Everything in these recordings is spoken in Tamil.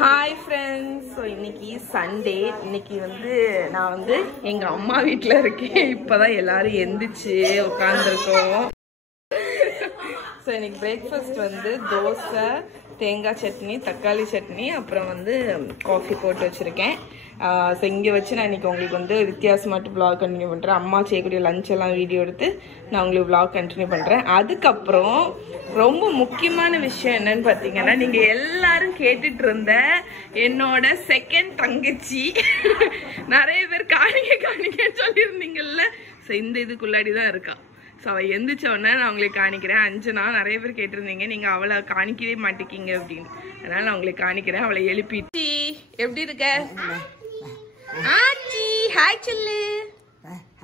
Hi friends, so இன்னைக்கு சண்டே. இன்னைக்கு நான் எங்க அம்மா வீட்ல இருக்கேன். இப்பதான் எல்லாரும் எந்திரிச்சு உட்கார்ந்திருக்கோம். சோ இன்னைக்கு பிரேக்ஃபாஸ்ட் தோசை, தேங்காய் சட்னி, தக்காளி சட்னி, அப்புறம் காஃபி போட்டு வச்சிருக்கேன். ஸோ இங்கே வச்சு நான் இன்னைக்கு உங்களுக்கு வித்தியாசமாட்டு vlog கண்டினியூ பண்ணுறேன். அம்மா செய்யக்கூடிய லஞ்ச் எல்லாம் வீடியோ எடுத்து நான் உங்களுக்கு vlog கண்டினியூ பண்ணுறேன். அதுக்கப்புறம் ரொம்ப முக்கியமான விஷயம் என்னன்னு பார்த்தீங்கன்னா, நீங்கள் எல்லாரும் கேட்டுட்டு இருந்த என்னோட செகண்ட் தங்கச்சி நிறைய பேர் காணிக்கன்னு சொல்லியிருந்தீங்கல்ல. ஸோ இந்த இதுக்குள்ளாடி தான் இருக்கா. ஸோ அவள் எந்திரிச்ச உடனே நான் உங்களுக்கு காணிக்கிறேன். அஞ்சனா நிறைய பேர் கேட்டிருந்தீங்க, நீங்கள் அவளை காணிக்கவே மாட்டேங்கிங்க அப்படின்னு. அதனால நான் உங்களுக்கு காணிக்கிறேன். அவளை எழுப்பிட்டு எப்படி இருக்க ஆச்சி? ஹாய் சொல்லு.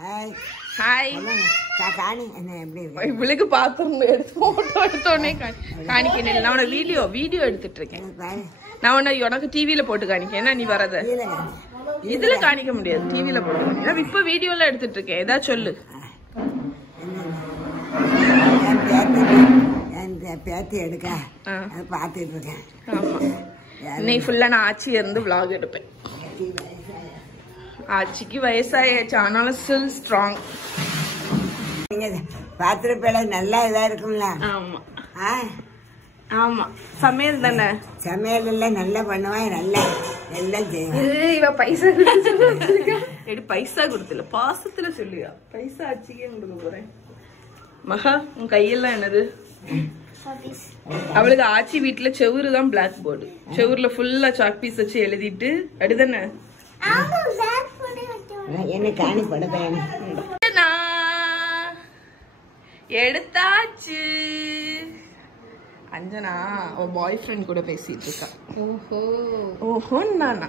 Hi hi. இவளுக்கு பாத்திரம் எடுத்து போட்டோ எடுத்தோடனே காணிக்கணும். நான் உன வீடியோ எடுத்துட்டு இருக்கேன். நான் உனக்கு டிவியில போட்டு காணிக்கேன். நீ வரத இதுல காணிக்க முடியாது, டிவியில போட்டு. இப்ப வீடியோல எடுத்துட்டு இருக்கேன். ஏதாவது சொல்லு. பேத்தி எடுக்க பாத்துட்டு இருக்கேன். ஆமா, இன்னைக்கு ஃபுல்லா நான் ஆச்சி இருந்து vlog எடுப்பேன். ஆச்சிக்கு வயசாயாச்சு, ஆனாலும் ஸ்டில் ஸ்ட்ராங். நீங்க பாத்திரப்பேல நல்லா இதா இருக்கும்ல. ஆமா ஆமா, சமையல் தானே. சமையல் எல்லாம் நல்லா பண்ணுவான், நல்லா எல்லாம் செய்வான். இவ பைசா கொடுத்து பைசா கொடுத்துல பாசத்துல சொல்லியா பைசா ஆச்சிக்கே கொடுக்க போறேன். மகா, உன் கையெல்லாம் என்னது? அவளுக்கு ஆச்சி வீட்டுல செவுரு தான் பிளாக் போர்டு. செவுருல ஃபுல்லா சாக் பீஸ் வச்சு எழுதிட்டு அப்படிதானே என்ன காணி படுப்பேன். எடுத்தாச்சு. அஞ்சனா அவ பாய் ஃப்ரெண்ட் கூட பேசிட்டு இருக்கா. ஓஹோ ஓஹோ நானா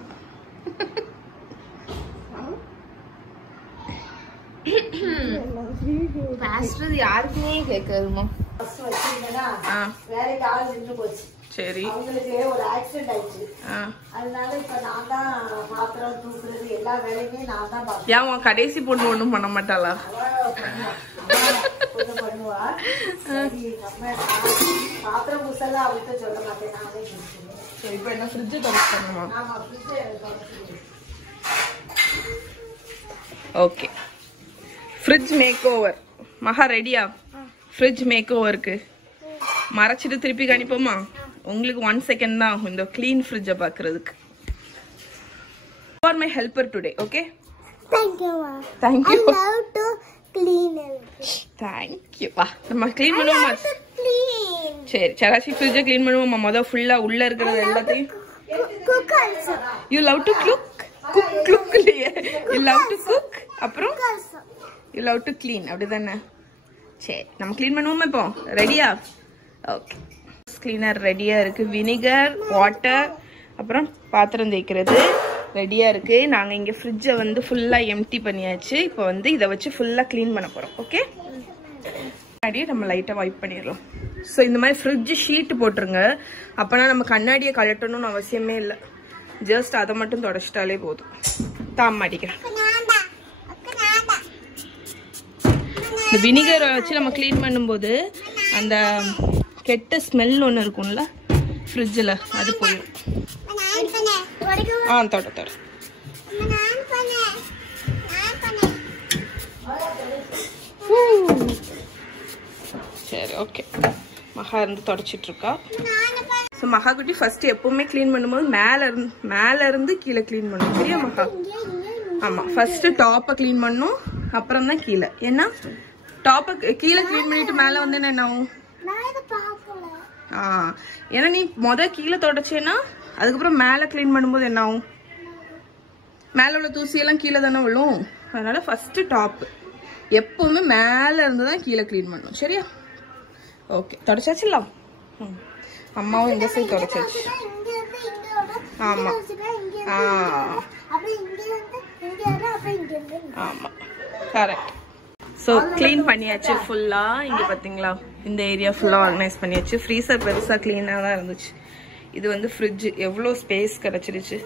பேசுறது யாருக்குமே கேட்காதுமா. சரி, அவங்களுக்கு ஒரு ஆக்சிடென்ட் ஆயிடுச்சு. அதனால இப்ப நான் தான் பாத்திரம் தூக்குறது எல்லா வேலையுமே நான் தான் பாக்குறேன். ஏன் கடைசி பொண்ணு ஒண்ணும் பண்ண மாட்டாளா? பண்ணுவா. பாத்திரம் புதுசெல்லாம் அவள்கிட்ட சொல்ல மாட்டேன், நானே குடிச்சிருவேன். இப்ப என்ன ஃப்ரிட்ஜ் தொடச்சு பண்ணுமா? ஆமா, fridge. Okay, fridge make over. Maha ரெடியா? ஃப்ரிட்ஜ் மேக் ஓவருக்கு மறைச்சிட்டு திருப்பி கணிப்போமா? உங்களுக்கு 1 செகண்ட் தான் ஆகும் இந்த கிளீன் ஃப்ரிட்ஜை பார்க்கறதுக்கு. You are my helper today, okay? Thank you, Ma. Thank you. I love to clean everything. Thank you. வா நம்ம க்ளீன் பண்ணுவோமா? Clean. சரி, சராசி ஃப்ரிட்ஜை க்ளீன் பண்ணுவோமா? முதல்ல ஃபுல்லா உள்ள இருக்கிறது எல்லாத்தையும். Cook also. You love to cook இல்லையே. You love to cook. அப்புறம் Also. You love to clean, அப்படிதானே? சரி, நம்ம க்ளீன் பண்ணுவோமா இப்போ? ரெடியா? ஓகே, கிளீனர் ரெடியா இருக்கு. வினிகர், வாட்டர், அப்புறம் பாத்திரம் தேய்க்கிறது ரெடியா இருக்கு. நாங்க இங்க ஃப்ரிட்ஜை ஃபுல்லா எம்டி பண்ணியாச்சு. இப்போ இதை வச்சு ஃபுல்லா கிளீன் பண்ண போறோம். ஓகே, முன்னாடியே நம்ம லைட்டா வைப் பண்ணிடலாம். ஸோ இந்த மாதிரி ஃப்ரிட்ஜ் ஷீட் போட்டுருங்க. அப்பனா நம்ம கண்ணாடியை கழட்டணும்னு அவசியமே இல்லை. ஜஸ்ட் அதை மட்டும் தொடச்சிட்டாலே போதும். தாம் மாட்டிக்கிறேன். இந்த வினிகரை வச்சு நம்ம கிளீன் பண்ணும்போது அந்த கெட்ட ஸ்மெல் ஒன்று இருக்கும்ல ஃப்ரிட்ஜில், அது போயிடும். தொட சரி, ஓகே. மகா தொடச்சிட்டு இருக்கா. ஸோ மகா குட்டி ஃபர்ஸ்ட் எப்பவுமே கிளீன் பண்ணும்போது மேல இருந்து கீழே கிளீன் பண்ணணும். சரியா மகா? ஆமாம், ஃபர்ஸ்ட் டாப்பை கிளீன் பண்ணணும், அப்புறம் தான் கீழே. ஏன்னா டாப்பை கீழே கிளீன் பண்ணிட்டு மேலே என்ன ஆகும்? ஏன்னா நீ கீழே தொடச்சேன்னா அதுக்கப்புறம் மேலே கிளீன் பண்ணும்போது என்ன ஆகும்? மேலே உள்ள தூசியெல்லாம் கீழே தானே விழும். அதனால ஃபர்ஸ்ட் டாப் எப்பவுமே மேலே இருந்து தான் கீழே கிளீன் பண்ணணும். சரியா? ஓகே, தொடச்சாச்சுலாம். அம்மாவும் இந்த சைடு தொடச்சாச்சு. ஆமா ஆமா, கரெக்ட். ஸோ க்ளீன் பண்ணியாச்சு ஃபுல்லா. இங்க பாத்தீங்களா, இந்த ஏரியா ஃபுல்லா ஆர்கனைஸ் பண்ணியாச்சு. ஃப்ரீசர் பெருசா கிளீனாக தான் இருந்துச்சு. இது ஃப்ரிட்ஜ் எவ்வளோ ஸ்பேஸ் கிடைச்சிருச்சு.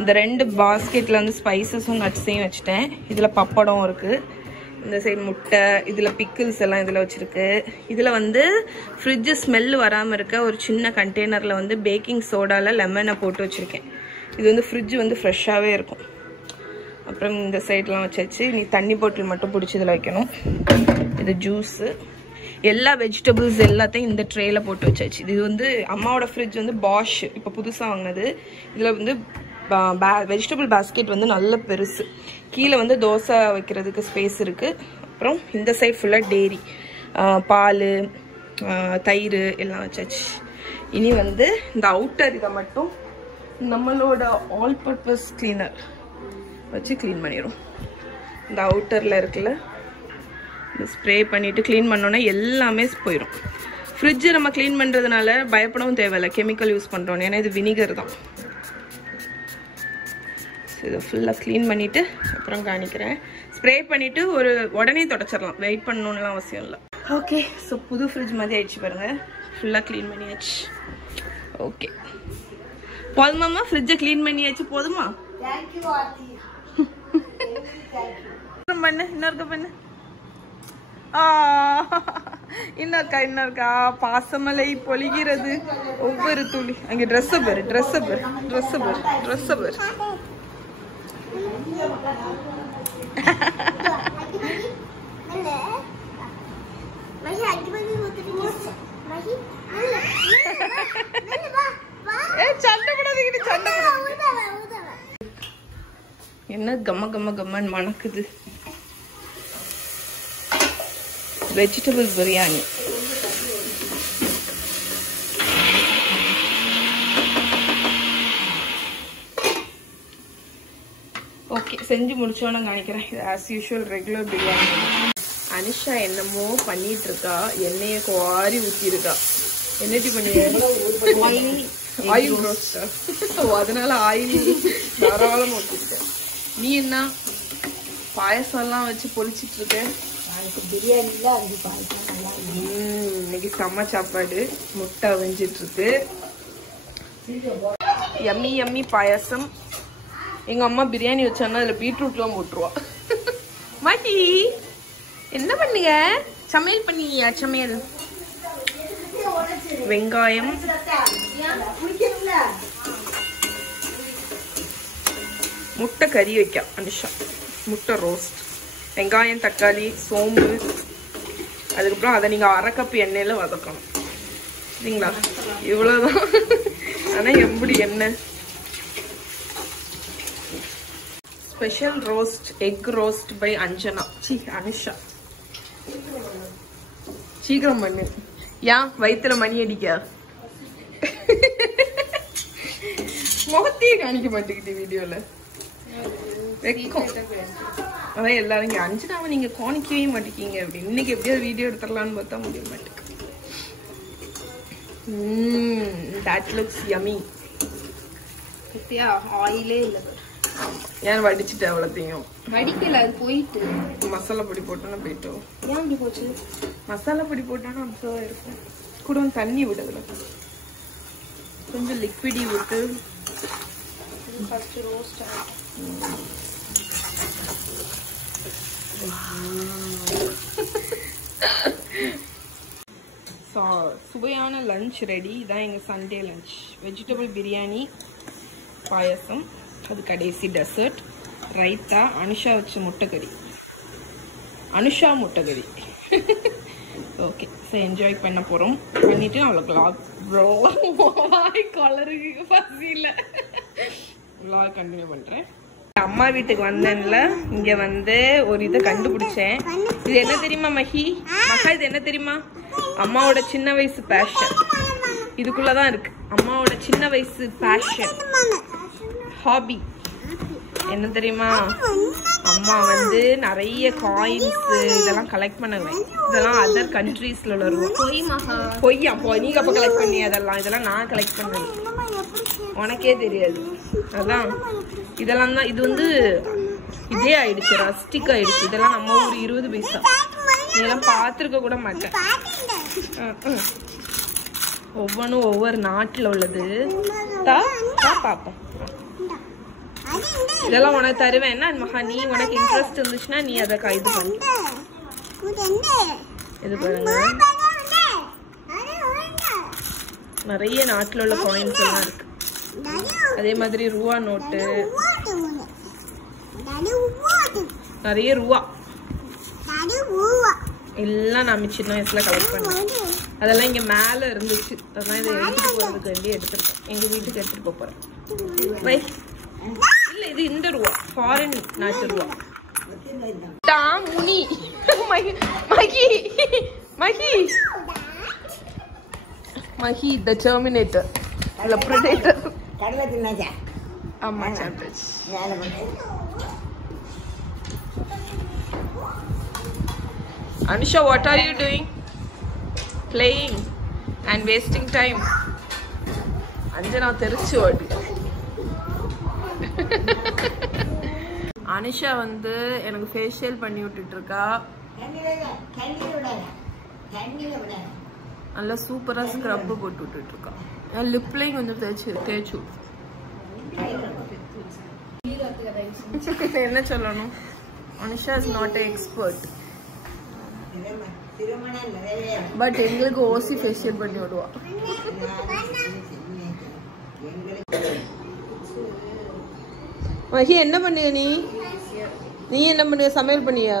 இந்த 2 பாஸ்கெட்ல ஸ்பைசஸும் நட்ஸையும் வச்சுட்டேன். இதுல பப்படம் இருக்கு. இந்த சைடு முட்டை, இதில் பிக்கிள்ஸ் எல்லாம் இதில் வச்சுருக்கு. இதில் வந்து ஃப்ரிட்ஜு ஸ்மெல் வராமல் இருக்க ஒரு சின்ன கண்டெய்னரில் வந்து பேக்கிங் சோடாவில் லெமனை போட்டு வச்சுருக்கேன். இது வந்து ஃப்ரிட்ஜு வந்து ஃப்ரெஷ்ஷாகவே இருக்கும். அப்புறம் இந்த சைட்லாம் வச்சாச்சு. நீ தண்ணி பாட்டில் மட்டும் பிடிச்சி இதில் வைக்கணும். இது ஜூஸு, எல்லா வெஜிடபிள்ஸ் எல்லாத்தையும் இந்த ட்ரேயில் போட்டு வச்சாச்சு. இது வந்து அம்மாவோட ஃப்ரிட்ஜ் வந்து பாஷ், இப்போ புதுசாக வாங்கினது. இதில் வந்து வெஜிடபிள் பாஸ்கெட் வந்து நல்ல பெருசு. கீழே வந்து தோசை வைக்கிறதுக்கு ஸ்பேஸ் இருக்குது. அப்புறம் இந்த சைட் ஃபுல்லாக டெய்ரி, பால், தயிர் எல்லாம் வச்சாச்சு. இனி வந்து இந்த அவுட்டர் இதை மட்டும் நம்மளோட ஆல் பர்பஸ் கிளீனர் வச்சு க்ளீன் பண்ணிடும். இந்த அவுட்டரில் இருக்குல்ல, இந்த ஸ்ப்ரே பண்ணிவிட்டு க்ளீன் பண்ணோன்னா எல்லாமே போயிடும். ஃப்ரிட்ஜு நம்ம க்ளீன் பண்ணுறதுனால பயப்படவும் தேவையில்லை, கெமிக்கல் யூஸ் பண்ணுறோம். ஏன்னா இது வினிகர் தான். இதை ஃபுல்லாக க்ளீன் பண்ணிவிட்டு அப்புறம் காணிக்கிறேன். ஸ்ப்ரே பண்ணிவிட்டு உடனே தொடச்சிடலாம், வெயிட் பண்ணணும்லாம் அவசியம் இல்லை. ஓகே, ஸோ புது ஃப்ரிட்ஜ் மாதிரி ஆயிடுச்சு பாருங்கள். ஃபுல்லாக க்ளீன் பண்ணியாச்சு. ஓகே, போதுமாம்மா? ஃப்ரிட்ஜை க்ளீன் பண்ணியாச்சு, போதுமா? பண்ணு, இன்னொருக்கா பண்ணு. இன்னொருக்கா. பாசமலை பொழிகிறது ஒவ்வொரு துளி. அங்கே ட்ரெஸ்ஸை பாரு, ட்ரெஸ்ஸை பாரு, ட்ரெஸ்ஸை பாரு, ட்ரெஸ்ஸை பாரு. என்ன கம்ம கம்ம கம்மன்னு மணக்குது. வெஜிடபிள் பிரியாணி. ஓகே, செஞ்சு முடிச்சோன்னு நினைக்கிறேன். இது as usual regular biryani. Anusha என்னமோ பண்ணிட்டு இருக்கா, எண்ணெயை குவாரி ஊற்றிருக்கா. என்னடி பண்ணி ஆயில் ரோஸ்டா, அதனால ஆயில் தாராளமாக ஊற்றிருக்க. நீ என்ன பாயசம்லாம் வச்சு பொழிச்சிட்டு இருக்க? இன்னைக்கு செம்ம சாப்பாடு. முட்டை வெஞ்சிட்டு இருக்கு. யம்மி யம்மி பாயசம். எங்க அம்மா பிரியாணி வச்சாங்கன்னா அதுல பீட்ரூட்லாம் போட்டுருவா. மாட்டி என்ன பண்ணுங்க? சமையல் பண்ணியா? சமையல் வெங்காயம், முட்டை கறி வைக்க அனுஷா. முட்டை ரோஸ்ட், வெங்காயம், தக்காளி, சோம்பு, அதுக்கப்புறம் அதை நீங்கள் 1/2 கப் எண்ணெயில் வதக்கணும். சரிங்களா? இவ்வளோதான். ஆனால் எப்படி எண்ணெய். Special roast, egg roast by Anjana. Anusha சீக்கிரம் பண்ணு. ஏன் வயிற்றுல மணி அடிக்க? முகத்தையே காணிக்க மாட்டேங்குது வீடியோல. வெக்கம். அதான் எல்லாரும் இங்க அஞ்சனாவை நீங்க காணிக்கவே மாட்டேங்க அப்படின்னு. இன்னைக்கு எப்படியாவது வீடியோ எடுத்துடலான்னு பார்த்தா முடிய மாட்டேங்க. that looks yummy. குத்தியா ஆயிலே இல்ல. ஏன் வடிச்சிட்டு அவ்வளோத்தையும்? வடிக்கல, அது போயிட்டு. மசாலா பொடி போட்டோன்னா போயிட்டோம். ஏன் இப்படி போச்சு? மசாலா பொடி போட்டோன்னா அப்சர்வ் இருக்கும். கூட தண்ணி விடுதுல, கொஞ்சம் லிக்விடி விட்டு ஃபர்ஸ்ட் ரோஸ்ட் சுவையான லஞ்ச் ரெடி. இதான் எங்கள் சண்டே லஞ்ச். வெஜிடபிள் பிரியாணி, பாயசம், அது கடைசி டெசர்ட், ரைத்தா, அனுஷா வச்ச முட்டைக்கறி. அனுஷா முட்டைக்கறி. ஓகே, ஸோ என்ஜாய் பண்ண போகிறோம். பண்ணிவிட்டு அவளுக்கு கலருக்கு பசியில் விளாக் கண்டினியூ பண்ணுறேன். அம்மா வீட்டுக்கு வந்தேன்ல, இங்கே வந்து ஒரு இதை கண்டுபிடிச்சேன். இது என்ன தெரியுமா மஹி? மகா, இது என்ன தெரியுமா? அம்மாவோட சின்ன வயசு பேஷன் இதுக்குள்ளதான் இருக்கு. அம்மாவோட சின்ன வயசு பேஷன், ஹாபி என்ன தெரியுமா? அம்மா வந்து நிறைய காயின்ஸ் இதெல்லாம் கலெக்ட் பண்ணுவேன். இதெல்லாம் அதர் கண்ட்ரீஸ்ல வருவோம். பொய்யா? நீங்க அப்ப கலெக்ட் பண்ணி இதெல்லாம் நான் கலெக்ட் பண்ணுவேன். உனக்கே தெரியாது. அதான் இதெல்லாம் தான். இது வந்து இதே ஆயிடுச்சு, ரஸ்டிக் ஆயிடுச்சு. இதெல்லாம் நம்ம ஊர் 20 பைசா. இதெல்லாம் பார்த்துருக்க கூட மாட்டேன். ஒவ்வொன்றும் ஒவ்வொரு நாட்டில் உள்ளது. பார்ப்போம். இதெல்லாம் உனக்கு தருவேன். என்ன மகா, நீ உனக்கு இன்ட்ரெஸ்ட் இருந்துச்சுன்னா நீ அதை இது பண்ணு. இது பாருங்க, நிறைய நாட்டில் உள்ள காயின்ஸ் எல்லாம் இருக்கு. அதே மாதிரி ரூபா நோட்டு, நிறைய ரூபா எல்லாம் நான் சின்ன வயசுல கலெக்ட் பண்ணேன். அதெல்லாம் இங்க மேல இருந்துச்சு. அதெல்லாம் இதை எடுத்துட்டு போறதுக்கு வேண்டி எடுத்துருக்கேன். எங்க வீட்டுக்கு எடுத்துட்டு போறேன். இல்ல, இது இந்த ரூபா, ஃபாரின் நாட்டு ரூபா. முனி மகி மகி மகி த டெர்மினேட்டர் இல்ல பிரெடேட்டர். அம்மா சாப்பிட்டாச்சு. Anusha, what are you doing? Playing and wasting time. Anjana தெரிச்சு ஓடி. அனுஷா வந்து எனக்கு ஃபேஷியல் பண்ணி விட்டுட்டு இருக்கா. நல்லா சூப்பரா ஸ்க்ரப் போட்டு விட்டுட்டு இருக்கா. லிப்லையும் கொஞ்சம் தேய்ச்சு என்ன சொல்லணும், Anusha is not a expert. But எங்களுக்கு ஓசி ஃபேஷியல் பண்ணி விடுவா. மகி என்ன பண்ணிய நீ என்ன பண்ணிய? சமையல் பண்ணியா?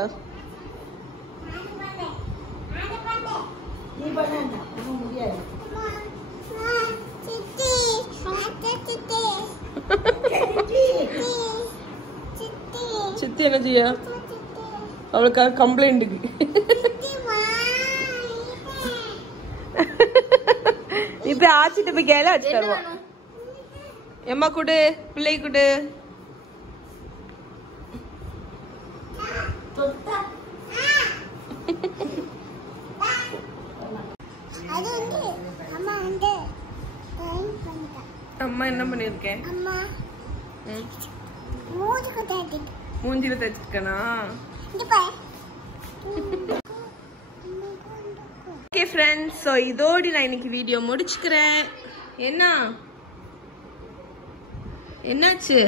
சித்தி என்ன செய்ய? அவளுக்காக கம்ப்ளைண்ட்டுக்கு இப்ப ஆச்சிட்டு போய் கேல ஆச்சு தருவா. எம்மா குடு, பிள்ளை குடு. அம்மா என்ன பண்ணிருக்கேன்? மூஞ்சில தைச்சிருக்கனா? ஓகே ஃப்ரெண்ட்ஸ், ஸோ இதோடு நான் இன்னைக்கு வீடியோ முடிச்சுக்கிறேன். என்னாச்சு?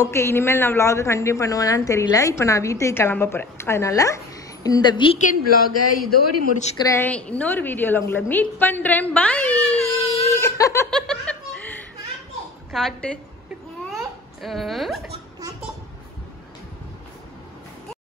ஓகே, இனிமேல் நான் vlog கண்டினியூ பண்ணுவேனான்னு தெரியல. இப்போ நான் வீட்டுக்கு கிளம்ப போகிறேன். அதனால இந்த வீக்கெண்ட் vlog இதோடு முடிச்சுக்கிறேன். இன்னொரு வீடியோவில் உங்களை மீட் பண்ணுறேன். பாய். காட்டு.